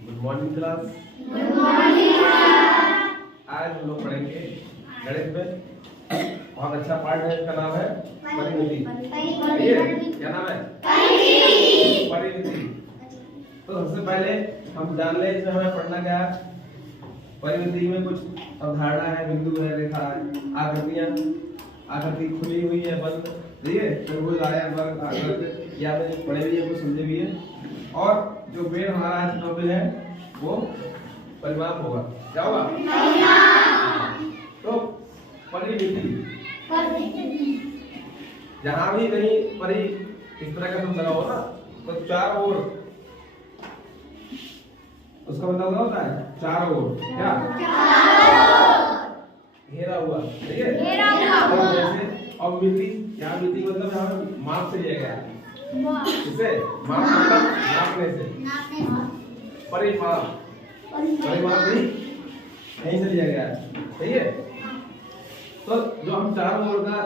Good morning class. Good morning sir. आज हम लोग पढ़ेंगे गणित में बहुत अच्छा पाठ है, इसका नाम है परिमिति। क्या नाम है? परिमिति। तो सबसे पहले हम जान लें इसमें हमें पढ़ना क्या है। परिमिति में कुछ अवधारणा है, बिंदु है, रेखा है, आकृतियां, आकृति खुली हुई है, बंद, ठीक है, त्रिभुज, आयत, वर्ग, आकृति, या आपने पढ़े भी है, कुछ समझे भी है। और जो मेन हमारा आज टॉपिक है वो परिमाप होगा। क्या होगा? तो परिमिति, जहां भी कहीं परि इस तरह का शब्द लगा हो ना, तो चार ओर, उसका मतलब क्या होता है? चार ओर। क्या? घेरा हुआ, ठीक है, घेरा हुआ। जैसे और मिति, यहाँ मिति मतलब यहाँ माप से लिया गया है। किसे? माप मतलब नापने से। परिमाप, परिमाप भी यहीं से लिया गया है, सही है। तो जो हम चारों ओर का,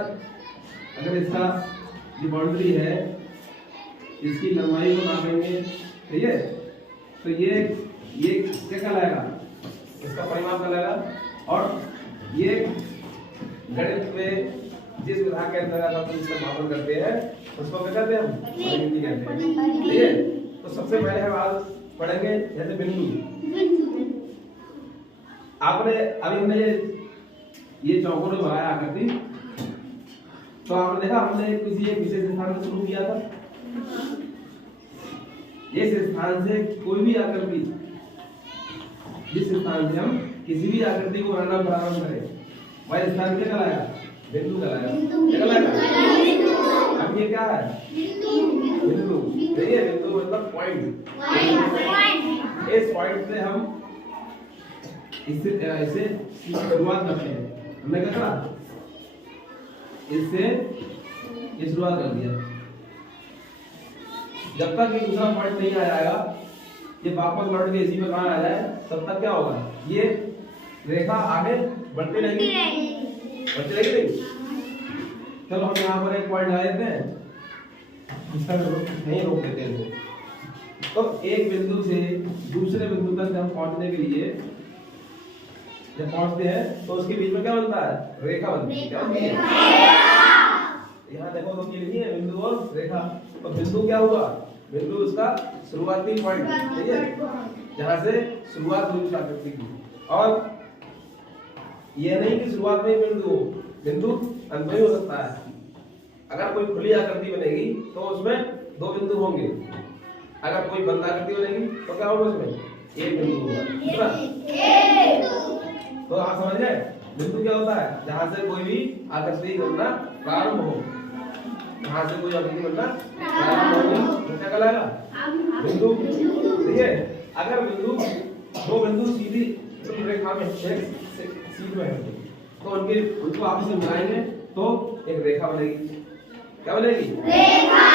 अगर इसका जो बाउंड्री है, इसकी लंबाई को नापेंगे, ठीक है, तो ये क्या कहलाएगा? इसका परिमाप कहलाएगा। और ये गणित में जिस विधा के अंतर्गत हम इसका मापन करते हैं उसको क्या कहते हैं? हम परिमिति कहते हैं, ठीक है। तो सबसे पहले हम आज पढ़ेंगे जैसे बिंदु। आपने अभी हमने ये चौकोर बनाया आकृति, तो आपने देखा हमने किसी एक विशेष स्थान से शुरू किया था। इस स्थान से कोई भी आकृति, जिस स्थान से हम किसी भी आकृति को बनाना प्रारंभ करें, वह स्थान क्या कहलाएगा? बिंदु कहलाएगा। क्या कहलाएगा? अब ये क्या है? बिंदु। देखिए, बिंदु मतलब पॉइंट। इस पॉइंट से हम इसे शुरुआत करते हैं। हमने क्या करा? इससे ये शुरुआत कर दिया। जब तक ये दूसरा पॉइंट नहीं आ जाएगा, ये वापस लौट के इसी में कहाँ आ जाए, तब तक क्या होगा? ये रेखा आगे बढ़ती रहेगी, बढ़ती रहेगी। चलो हम यहाँ पर एक पॉइंट लगा देते हैं, इसका नहीं रोक देते हैं। तो एक बिंदु से दूसरे बिंदु तक हम पहुंचने के लिए जब पहुंचते हैं तो उसके बीच में क्या बनता है? रेखा बनती है। क्या बनती है? यहाँ देखो तो ये लिखी है बिंदु और रेखा। तो बिंदु क्या हुआ? बिंदु उसका शुरुआती पॉइंट, ठीक है, जहां से शुरुआत हुई उस आकृति की। और ये नहीं कि शुरुआत में बिंदु हो, बिंदु अंत में हो सकता है। अगर कोई खुली आकृति बनेगी तो उसमें दो बिंदु होंगे, अगर कोई बंद आकृति बनेगी तो क्या होगा? उसमें एक बिंदु होगा। तो आप समझ गए बिंदु क्या होता है? जहां से कोई भी आकृति बनना प्रारंभ हो, जहां से कोई आकृति बनना प्रारंभ हो, तो क्या कहलाएगा? बिंदु। ठीक है। अगर बिंदु, दो बिंदु सीधी रेखा में सीध में है तो उनको आपस में मिलाएंगे तो एक रेखा बनेगी। क्या बनेगी? रेखा।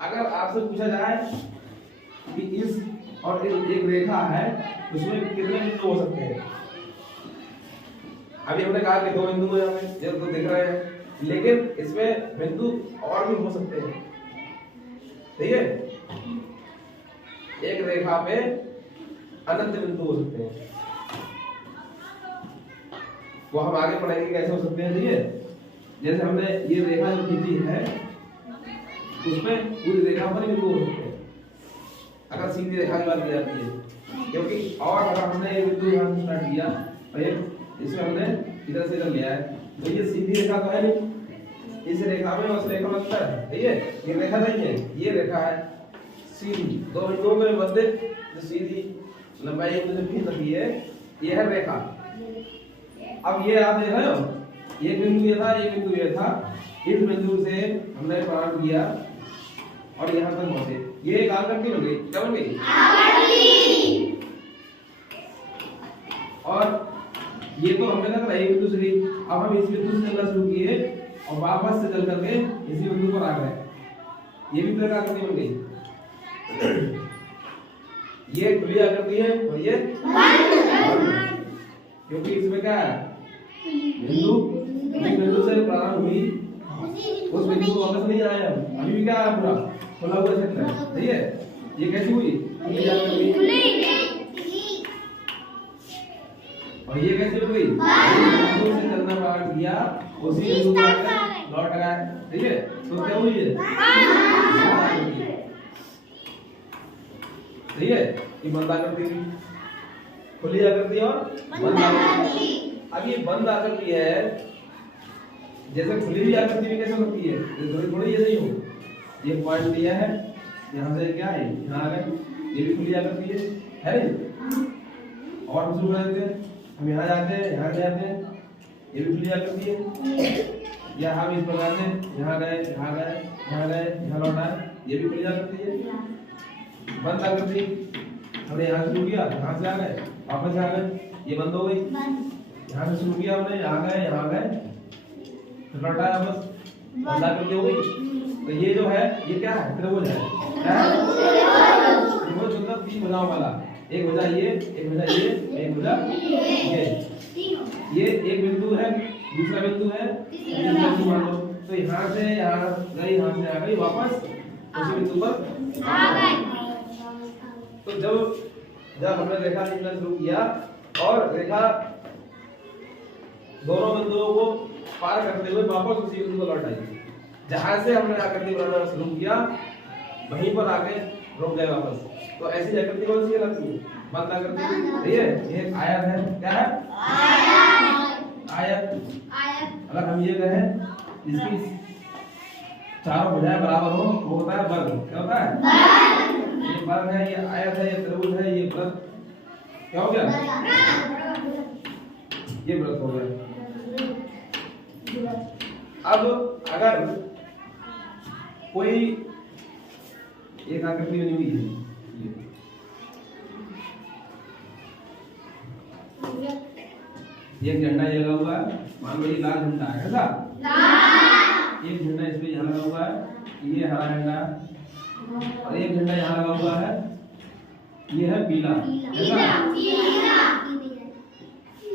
अगर आपसे पूछा जाए कि इस और एक रेखा है, उसमें कितने बिंदु हो सकते हैं? अभी हमने कहा कि दो बिंदु हैं, हमें जो दिख रहे हैं, लेकिन इसमें बिंदु और भी हो सकते हैं, ठीक है। एक रेखा पे अनंत बिंदु हो सकते हैं, वो हम आगे पढ़ेंगे कैसे हो सकते हैं, ठीक है। जैसे हमने ये रेखा जो खींची है, उसमें पूरी रेखा पर ही बिंदु हो सकते हैं अगर सीधी रेखा की बात की जाती है। क्योंकि और अगर हमने ये बिंदु यहाँ से स्टार्ट किया और ये इसमें हमने इधर से इधर लिया है, तो ये सीधी रेखा तो है नहीं, इस रेखा में उस रेखा में अंतर है, ठीक है। ये रेखा नहीं है, ये रेखा है सीधी, दो बिंदुओं के मध्य जो सीधी लंबाई एक दूसरे की लगी है, ये है रेखा। अब ये आप देख रहे हो, ये बिंदु ये था, ये बिंदु ये था, इस बिंदु से हमने प्रारंभ किया और यहाँ तक पहुंचे, ये एक आकृति बन गई। क्या बन गई? आकृति। और ये तो हमने कहा एक बिंदु से, अब हम इस बिंदु से चलना शुरू किए और वापस से चल करके इसी बिंदु पर आ गए, ये भी एक आकृति बन गई। ये खुली आकृति है और ये बंद, क्योंकि इसमें क्या है? बिंदु से प्रारंभ हुई, उस बिंदु को वापस नहीं आए हम, अभी भी क्या है? पूरा खुला हुआ क्षेत्र है, ठीक है। ये कैसी हुई? खुली आकृति। और ये कैसे बन गई? बिंदु से चलना स्टार्ट किया उसी बिंदु पर लौट गए। ठीक है, तो क्या हुई है? सही है। ये बंद आकृति थी, खुली आकृति और बंद आकृति। अब ये बंद आकृति है, जैसे खुली हुई आकृति भी कैसे होती है, थोड़ी ऐसे ही हो। ये पॉइंट दिया है, यहाँ से क्या है, यहाँ आ गए, ये भी खुली आकृति है नहीं? और हम शुरू कर देते हैं, हम यहाँ जाते हैं, यहाँ जाते हैं, ये भी खुली आकृति है। या हम इस प्रकार से यहाँ गए, यहाँ गए, यहाँ गए, यहाँ लौट आए, ये भी खुली आकृति है। बंद आकृति हमने यहाँ से शुरू किया, यहाँ से आ गए, वापस आ गए, ये बंद हो गई। यहाँ से शुरू किया हमने, यहाँ गए, यहाँ गए, फिर लौट आया वापस, बंद आकृति हो गई। तो ये जो है, ये क्या है? त्रिभुज है। क्या है? त्रिभुज मतलब 3 भुजाओं वाला। एक भुजा ये, एक भुजा ये, एक भुजा ये एक बिंदु है, दूसरा बिंदु है, तीसरा बिंदु मान लो। तो यहाँ से यहाँ गई, यहाँ से आ गई, वापस उसी बिंदु पर आ गई। तो जब हमने रेखा खींचना शुरू किया और रेखा दोनों बिंदुओं को पार करते हुए वापस उसी बिंदु को लौट आई। जहां से हमने आकृति बनाना शुरू किया वहीं पर आके रुक गए वापस। तो ऐसी आकृति कौन सी है? बंद आकृति। ठीक है, ये आयत है। क्या है? आयत। अगर हम ये कहें इसकी चारों भुजाएं बराबर हो, वो होता है वर्ग। क्या होता है? ये वर्ग है, ये आयत है, ये त्रिभुज है, ये वृत्त। क्या हो गया? ये वृत्त हो गया। अब अगर कोई एक आकृति बनी हुई है, एक झंडा ये लगा हुआ है, मान लो ये लाल झंडा है, कैसा? एक झंडा इस पे यहाँ लगा हुआ है, ये हरा झंडा है, और एक झंडा यहाँ लगा हुआ है, ये है पीला। कैसा?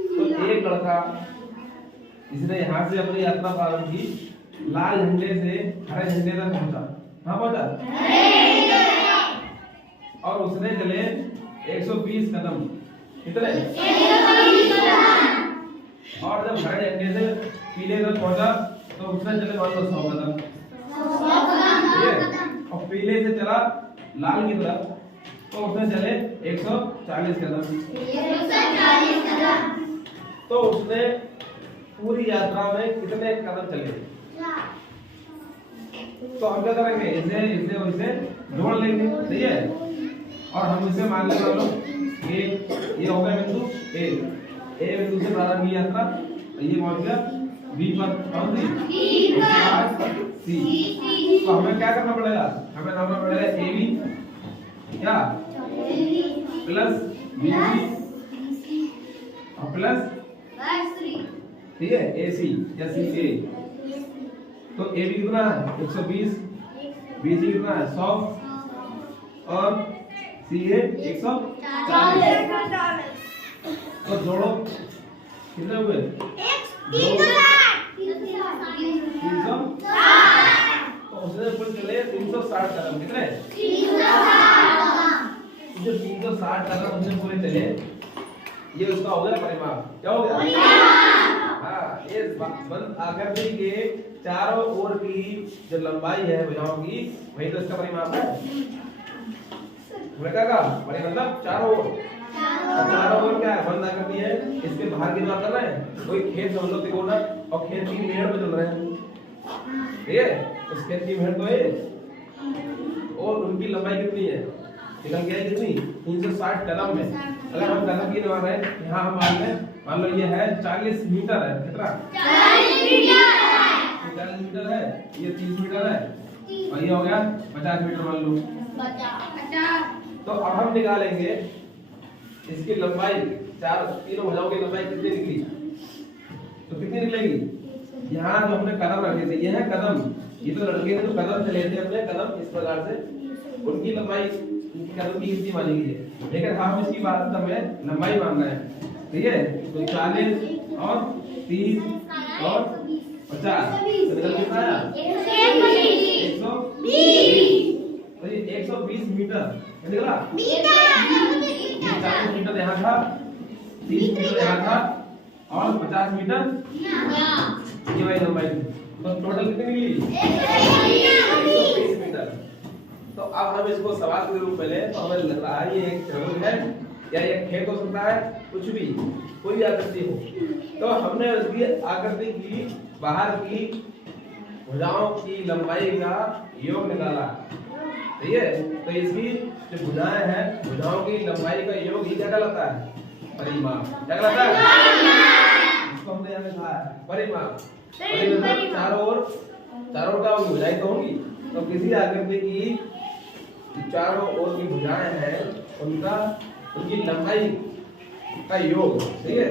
तो एक लड़का इसने यहाँ से अपनी यात्रा प्रारंभ की, लाल झंडे से हरे झंडे तक पहुंचा। कहाँ पहुंचा? और उसने चले 120 कदम। कितने? 120 कदम। और जब हरे झंडे से पीले तक पहुंचा तो उसने चले मान लो 100 कदम। और पीले से चला लाल की तरफ तो उसने चले 140 कदम। तो उसने पूरी यात्रा में कितने कदम चले? तो हम क्या करेंगे, इसे और इसे जोड़ लेंगे। सही है, और हम इसे मान लेंगे लो ये हो गया बिंदु ए बिंदु से प्रारंभ की यात्रा, ये पहुंच गया बी पर। कौन सी? सी। तो हमें क्या करना पड़ेगा? हमें नापना पड़ेगा ए बी क्या प्लस बी और प्लस ठीक है ए सी या सी ए। तो ए बी कितना है? 120, बी सी कितना है? 100 और सी ए 140। तो जोड़ो, कितने हुए? 360। तो उसने कुल चले 360 कदम। कितने? 360। जो 360 कदम उसने पूरे चले, ये उसका हो गया परिमाप। क्या हो गया? हाँ, ये बंद आकृति के चारों ओर की जो लंबाई है भुजाओं की, वही तो इसका परिमाप है। का बड़े मतलब चारों ओर क्या है? बंद आकृति है, इसके बाहर की बात कर रहे हैं। कोई खेत समझ लो तिकोना, और खेत की मेड़ पे चल रहे हैं। ठीक है, उस खेत की मेड़ तो है, और उनकी लंबाई कितनी है? निकल गया कितनी? 360 कदम है। अगर हम कदम की मान रहे हैं, यहाँ हम मान लो ये है 40 मीटर है। कितना? 40 मीटर है, ये 30 मीटर है, और ये हो गया 50 मीटर मान लो। तो अब हम निकालेंगे इसकी लंबाई, तीनों भुजाओं की लंबाई कितनी निकली? तो कितनी निकलेगी? यहाँ जो हमने कदम रखे थे, ये है कदम। ये तो लड़के ने जो कदम चले थे अपने, कदम इस प्रकार से, उनकी लंबाई कदम की कितनी मानी गई है? लेकिन हम इसकी बात हमें लंबाई मान रहे हैं। ठीक है, तो 40 और 30 और 50 निकल कितना आया? 120। तो ये 120 मीटर निकला। 40 मीटर यहाँ था, 30 मीटर यहाँ था, और 50 मीटर ये वाली लंबाई। तो टोटल कितनी निकली? 120 मीटर। तो अब हम इसको सवाल के रूप में ले तो हमें लग रहा है ये एक त्रिभुज है या एक खेत हो सकता है, कुछ भी, कोई आकृति हो। तो हमने उसकी आकृति की बाहर की भुजाओं की लंबाई का योग निकाला, ठीक है। तो इसकी जो भुजाएं हैं, भुजाओं की लंबाई का योग ही क्या कहलाता है? परिमाप। क्या कहलाता है? इसको हमने यहाँ लिखा है परिमाप। परिमाप चारों ओर का भुजाएं तो होंगी, तो किसी आकृति की चारों ओर की भुजाएं हैं उनकी लंबाई का योग, ठीक है।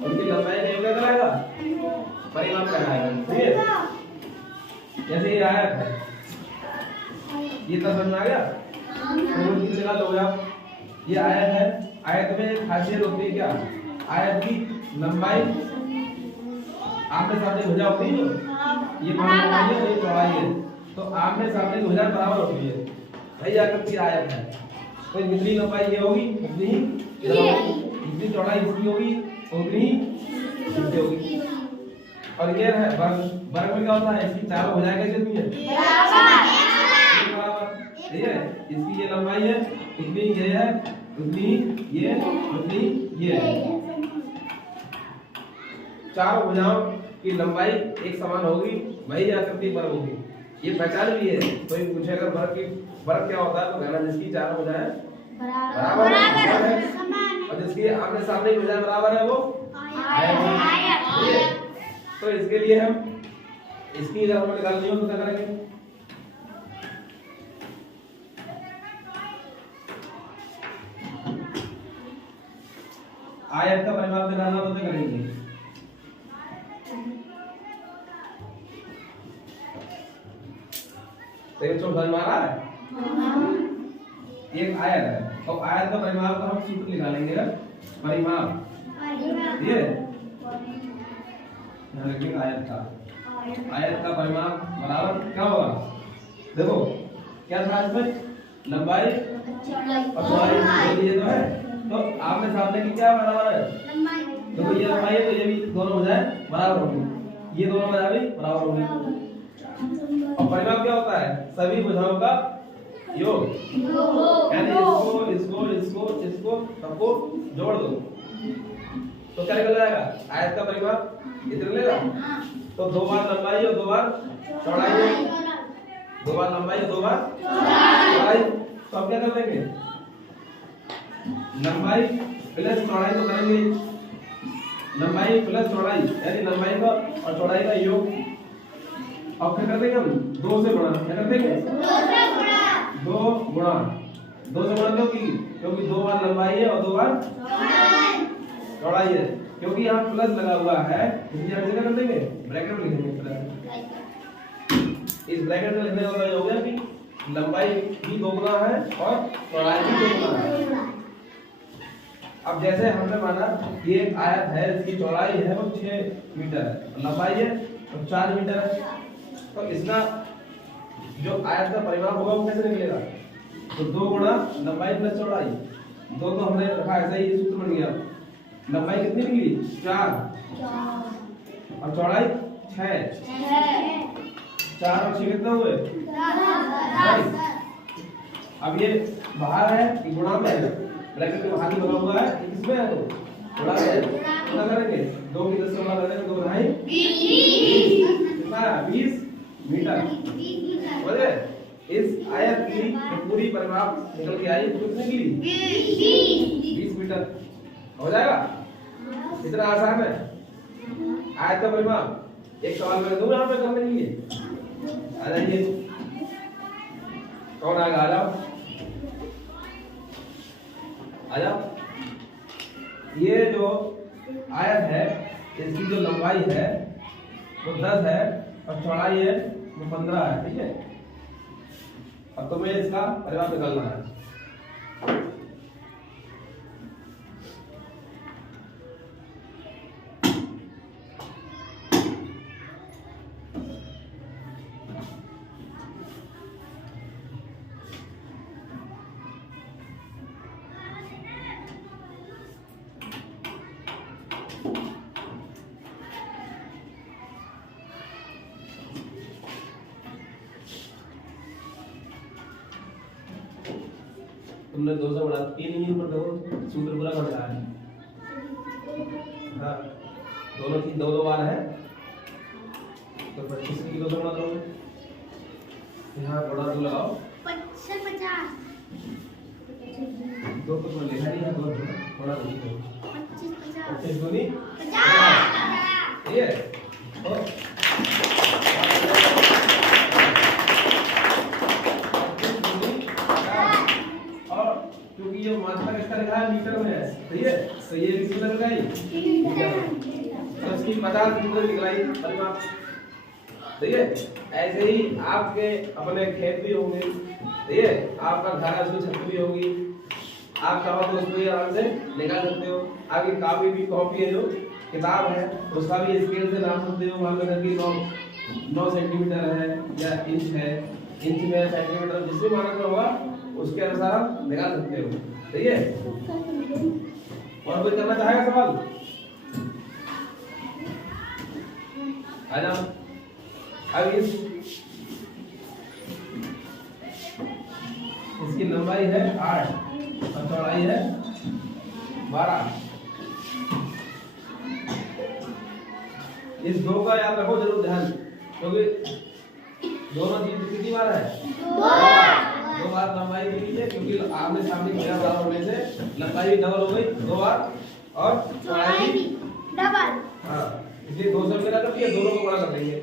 उनकी लंबाई का योग क्या कहलाएगा? परिमाप कहलाएगा, ठीक है। जैसे ये आयत है, ये तो समझ में आ गया? तो जगह लोगे आप, ये आयत है। आयत में एक खासियत होती है क्या? आयत की लंबाई आमने सामने भुजा होती है, ये लंबाई है, ये चौड़ाई है, तो आमने सामने भुजा बराबर होती है, वही आकृति आयत है। तो जितनी लंबाई ये होगी उतनी ही जितनी चौड़ाई इसकी होगी उतनी ही इसकी होगी। और ये है वर्ग। वर्ग में क्या होता है? इसकी चारों भुजाएं कैसी होती है? बराबर, ठीक है। इसकी ये लंबाई है, इतनी ये है, उतनी ये, उतनी ये। चारों भुजाओं की लंबाई एक समान होगी, वही आकृति वर्ग होगी। ये पहचान भी है। तो ये पूछेगा वर्ग क्या होता है, तो कहना जिसकी चारों भुजाएं बराबर है और जिसकी आमने सामने की भुजाएं बराबर है वो आयत है। तो इसके लिए हम इसकी अगर हमें निकालनी हो तो क्या करेंगे? आयत का परिमाप निकालना हो तो करेंगे। तेरे चोट समझ में आ रहा है? एक आयत है, तो आयत का परिमाप का हम सूत्र निकालेंगे। परिमाप ये ध्यान रखिएगा, आयत का परिमाप बराबर क्या होगा? देखो क्या था इसमें? लंबाई और चौड़ाई ये तो है, तो आमने सामने की क्या बराबर है? देखो ये लंबाई है, तो ये भी दोनों भुजाएं बराबर होंगी, ये दोनों भुजाएं भी बराबर होंगी। और परिमाप क्या होता है? सभी भुजाओं का योग, यानी इसको सबको जोड़ दो तो क्या निकल जाएगा? आयत का परिमाप इतना लेगा। तो 2 बार लंबाई और 2 बार चौड़ाई है, 2 बार लंबाई और 2 बार चौड़ाई। तो अब क्या कर देंगे? लंबाई प्लस चौड़ाई तो करेंगे, लंबाई प्लस चौड़ाई यानी लंबाई का और चौड़ाई का योग। अब क्या कर देंगे हम? 2 से गुणा। क्या कर देंगे? 2 से गुणा क्योंकि 2 बार लंबाई है और 2 बार चौड़ाई है। क्योंकि यहाँ प्लस लगा हुआ है, इसलिए हम क्या कर देंगे? ब्रैकेट में लिख देंगे प्लस। इस ब्रैकेट में लिखने का मतलब हो गया कि लंबाई भी 2 गुना है और चौड़ाई भी 2 गुना है। अब जैसे हमने माना ये एक आयत है, इसकी चौड़ाई है वो 6 मीटर है, लंबाई है तो 4 मीटर है। तो इसका जो आयत का परिमाप होगा वो कैसे निकलेगा? तो 2 गुणा लंबाई प्लस चौड़ाई, 2 तो हमने रखा ऐसा ही, सूत्र बन गया। लंबाई कितनी निकली? 4 और चौड़ाई 6। 4 और 6 कितना हुए? 22। अब ये बाहर है कि गुणा में है? ब्रैकेट के बाहर ही बना हुआ है, किसमें है? तो गुणा में है। कितना करेंगे? 2 की 10 से गुणा करेंगे, 2 ढाई 20। कितना? 20 मीटर। बोले इस आयत की पूरी परिमाप निकल के आई, कितनी निकली? 20 मीटर। हो जाएगा? इतना आसान है आयत का परिमाप। एक सवाल मैं दूं यहाँ पे करने के लिए, आ जाइए। कौन आएगा? आ जाओ, आ जाओ। ये जो आयत है इसकी जो लंबाई है वो 10 है और चौड़ाई है वो 15 है, ठीक है। अब तुम्हें इसका परिमाप निकालना है। तुमने 2 से बढ़ा 3 इंच पर देखो सूत्र पूरा बन रहा है। हाँ दोनों 3 2 बार है तो 25 की 2 से बढ़ा दोगे। यहाँ बड़ा 2 लगाओ 50 2 तो तुमने लिखा नहीं है बड़ा 2 25 दूनी 50 ये और क्योंकि ये मात्रा किसका लिखा है मीटर में है सही है तो ये कितना लगाई तो इसकी 50 मीटर निकलाई परिमाप ठीक है। ऐसे ही आपके अपने खेत भी होंगे ठीक है आपका घर है उसकी छत भी होगी आप चाहो तो उसको आराम से निकाल सकते हो। आपकी कापी भी कॉपी है जो किताब है उसका भी स्केल से नाप सकते हो। मान लो कि 9 सेंटीमीटर है या इंच है इंच में सेंटीमीटर जिस भी मानक में होगा उसके अनुसार आप निकाल सकते हो ठीक है। और कोई करना चाहेगा सवाल आ जाओ। अब इसकी लंबाई है 8 और चौड़ाई है 12। इस 2 का याद रखो जरूर ध्यान क्योंकि दोनों चीज कितनी बार है 2 बार लंबाई भी लीजिए क्योंकि आमने सामने घेरा बराबर होने से लंबाई भी डबल हो गई 2 बार और चौड़ाई भी डबल। हाँ इसलिए 2 से मिला करके दोनों को बड़ा कर देंगे।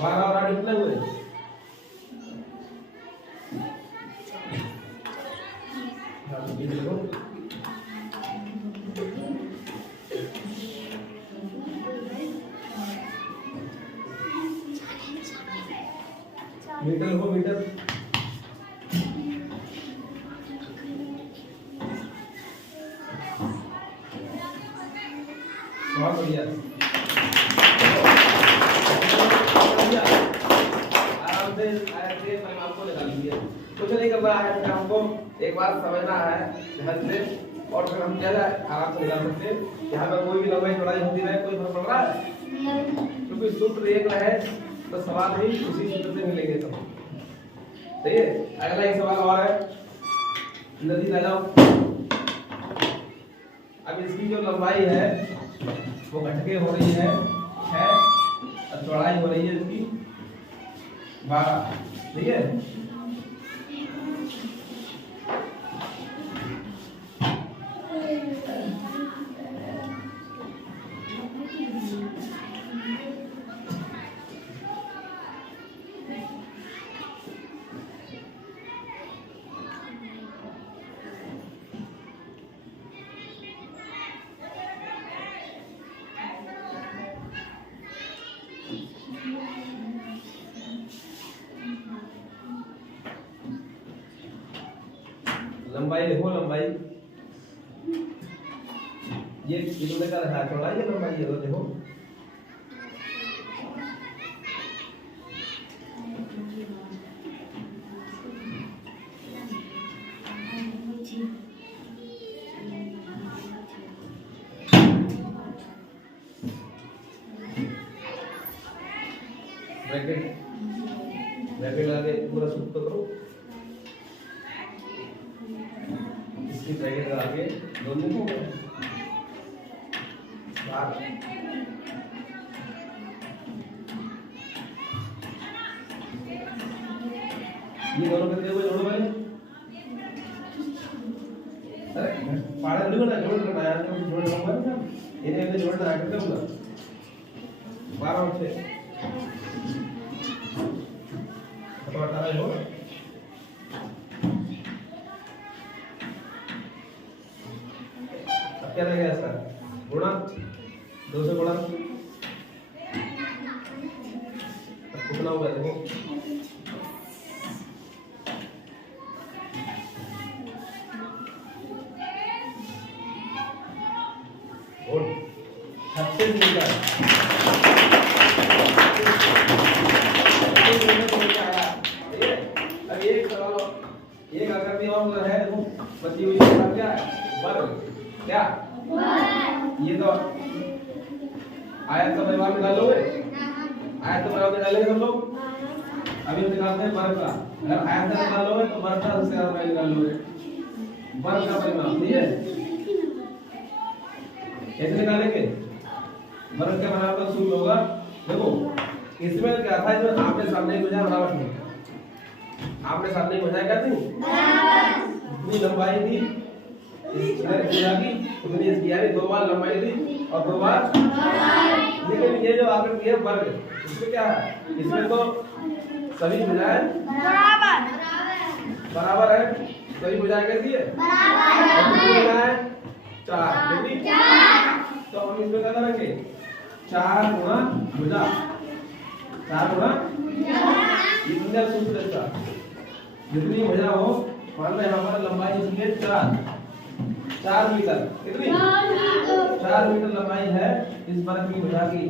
बारह और 8 कितने हुए मीटर हो मीटर बहुत बढ़िया आराम से आपको निकाल लीजिए कुछ नहीं करना है हमको एक बार समझना है ध्यान से और फिर हम क्या है आराम से निकाल सकते हैं। यहाँ पर कोई भी लंबाई चौड़ाई होती रहे कोई फर्क पड़ रहा है क्योंकि सूत्र एक रहे तो सवाल भी उसी सूत्र से मिलेंगे सब ठीक है। अगला एक सवाल और है नदी ला जाओ। अब इसकी जो लंबाई है वो घटके हो रही है 6 और चौड़ाई हो रही है इसकी 12 ठीक है। लंबाई देखो लंबाई ये किलोमीटर का रखा चौड़ाई है लंबाई ये देखो ब्रैकेट लगा के पूरा सूत्र करो इसकी ब्रैकेट लगा के दोनों को ये दोनों कितने हुए जोड़ो पहले अरे पाड़ा नहीं करना जोड़ करना यार जोड़ लूंगा इन्हें जोड़ना है कितना होगा 12 और 6 तो 18 हो अब क्या रह गया इसका गुणा 2 से गुणा कितना हुआ देखो और 36 मीटर अब एक सवाल एक आकृति और है देखो बची हुई क्या है वर्ग क्या ये तो आयत का परिमाण निकाल लोगे आयत का परिमाण निकालेंगे सब लोग अभी हम निकालते हैं वर्ग का अगर आयत का निकाल लोगे तो वर्ग का उससे ज्यादा निकाल लोगे वर्ग का परिमाण ठीक है कैसे निकालेंगे वर्ग के बराबर का सूत्र होगा देखो इसमें क्या था इसमें आपने सामने की भुजा बराबर थी आपने सामने की भुजा क्या थी इतनी लंबाई थी इधर भुजा की उतनी इसकी यानी 2 बार लंबाई थी और 2 बार लेकिन ये जो आकृति है वर्ग इसमें क्या है इसमें तो सभी भुजाएं बराबर है सभी भुजाएं कैसी है बराबर 4 कितनी तो हम इसमें क्या करेंगे 4 गुणा भुजा 4 गुणा ये भुजा सूत्र इसका जितनी भुजा हो मान लो यहाँ पर लंबाई इसकी है 4 मीटर कितनी 4 मीटर लंबाई है इस वर्ग की भुजा की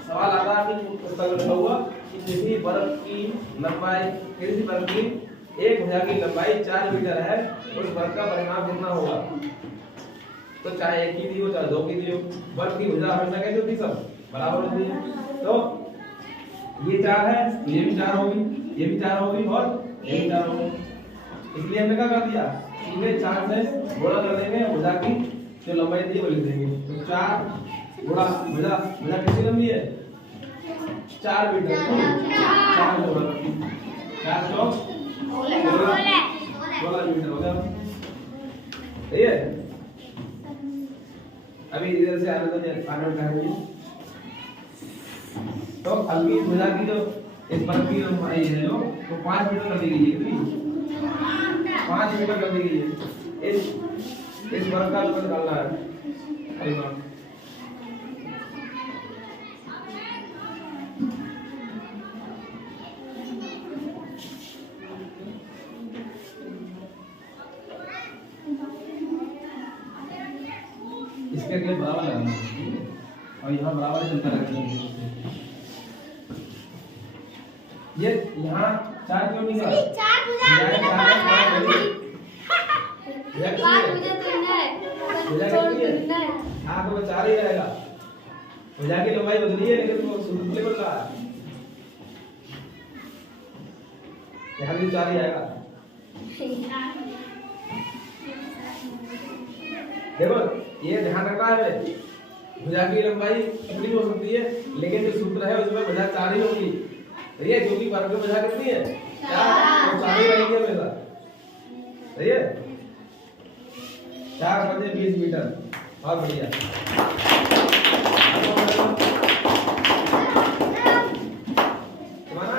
सवाल आता है कि पुस्तक में लिखा हुआ कि किसी वर्ग की लंबाई किसी वर्ग की एक भुजा की लंबाई 4 मीटर है उस वर्ग का परिमाण कितना होगा तो चाहे एक की दी हो चाहे 2 की दी हो वर्ग की भुजा हमेशा कैसे होती सब बराबर होती है तो ये 4 है ये भी 4 होगी ये भी 4 होगी और ये भी 4 होगी इसलिए हमने क्या कर दिया सीधे 4 से गुणा कर देंगे भुजा की जो लंबाई दी वो लिख देंगे तो 4 गुणा भुजा भुजा कितनी लंबी है 4 मीटर 4 गुणा 4 चौक 16 मीटर हो गया सही है अभी इधर से आनंद करेंगे तो हल्की भुजा की जो इस वर्ग की लंबाई है जो तो 5 मीटर कर दी गई है कितनी 5 मीटर कर दी गई है इस वर्ग का पता निकालना है परिमाण इसके लिए बराबर लगाना और यहाँ बराबर चलता रहेगा ये यहाँ 4 क्यों नहीं कर 4 भुजा हाँ तो 4 ही रहेगा भुजा की लंबाई बदली है लेकिन वो सूत्र बदल रहा है यहाँ भी 4 ही आएगा देखो ये ध्यान रखना है भुजा की लंबाई कितनी हो सकती है लेकिन जो सूत्र है उसमें भुजा 4 ही होगी सही है क्योंकि वर्ग की भुजा कितनी है 4 तो 4 ही रहेगी हमेशा सही है 4 बजे 20 मीटर बहुत बढ़िया तुम्हारा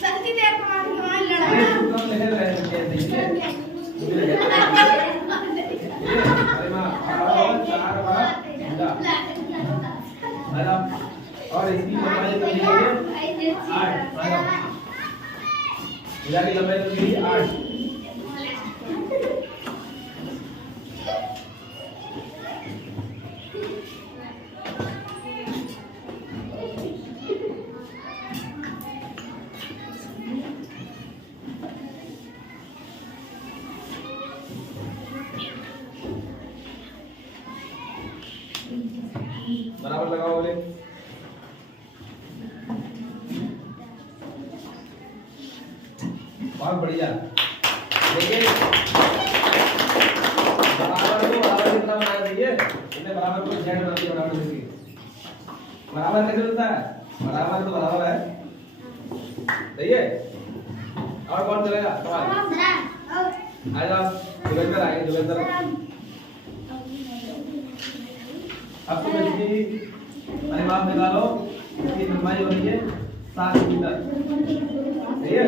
सच्ची देर कमान लड़ा ये सूत्र लिखे रहे हैं देखिए अरे मां 4 बार भुजा और इसकी लंबाई कितनी है 8 भुजा की लंबाई कितनी है 8 बराबर लगाओ बोले बहुत बढ़िया लेकिन बराबर को बराबर कितना बनाना चाहिए इन्हें बराबर को z बना दिया बराबर देखिए बराबर कैसे बनता है बराबर तो बराबर है सही है और कौन चलेगा सवाल आ जाओ जुगेंद्र आएंगे जुगेंद्र अब तुम इसकी परिमाप निकालो इसकी लंबाई हो रही है 7 मीटर सही है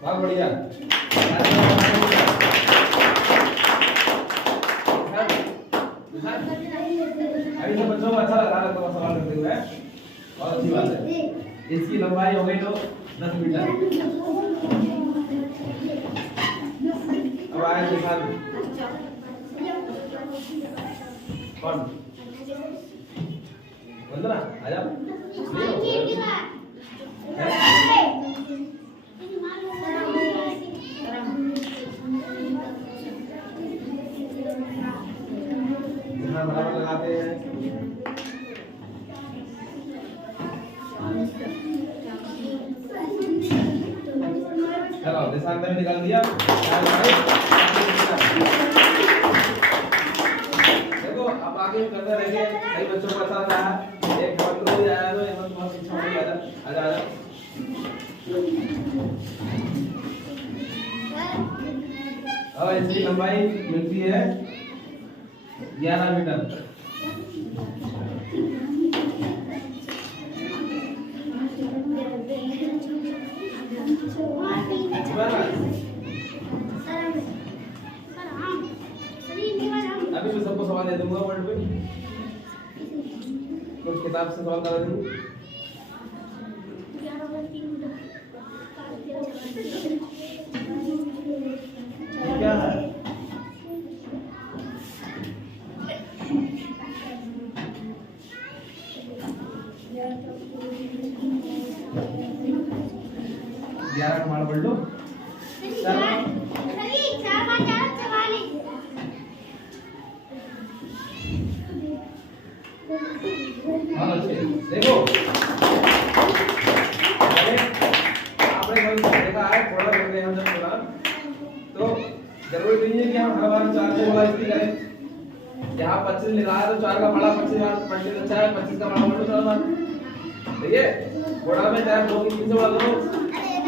बहुत बढ़िया अभी तो बच्चों को अच्छा लगा रहा है सवाल करते हुए, बहुत अच्छी बात है। इसकी लंबाई हो गई तो 10 मीटर। अब आए निशान कौन? वंदना आ जाओ। बराबर लगाते हैं। चलो देशांतर में निकाल दिया। देखो अब आगे भी करते रहेंगे। कई बच्चों को ऐसा था एक बंद हो जाएगा तो एक बहुत शिक्षा हो जाएगा। आजा और इसकी लंबाई मिलती है 11 मीटर। अभी मैं सबको सवाल दे दूंगा वर्ड पे, कुछ किताब से सवाल करा दूंगा। क्या है? ग्यारह कमाल पढ़ लो। देखो आपने देखा है थोड़ा करते हैं हम जब थोड़ा तो जरूरी नहीं है कि हम हर बार 4 से वाला इसकी करें। यहाँ 25 लिखा है तो 4 का बड़ा 25 अच्छा है, 25 का बड़ा बोलो थोड़ा ठीक है। बड़ा में चाहे 2 की 3 से बड़ा करो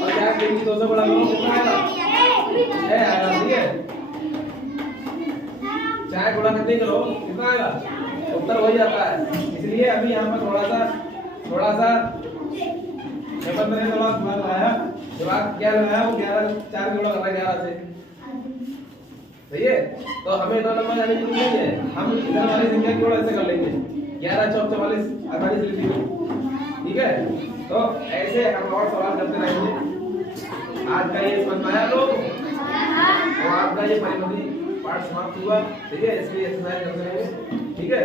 और चाहे 3 की 2 से बड़ा करो, कितना आएगा? ठीक है। चाहे थोड़ा कितने करो कितना आएगा? उत्तर वही आता है। इसलिए अभी यहाँ पर थोड़ा सा जब मैंने दिमाग लगाया, दिमाग क्या लगाया वो 11 4 गुणा कर रहा है 11 से, सही है। तो हमें इतना लंबा जाने की नहीं है, हम इधर वाली संख्या की ओर ऐसे कर लेंगे 11 चौक 44 आसानी से लिख लीजिए, ठीक है। तो ऐसे हम और सवाल करते रहेंगे। आज का ये समझ में आया लोग और आपका ये परिमिति पाठ समाप्त हुआ, ठीक है। इसलिए एक्सरसाइज करते रहेंगे, ठीक है।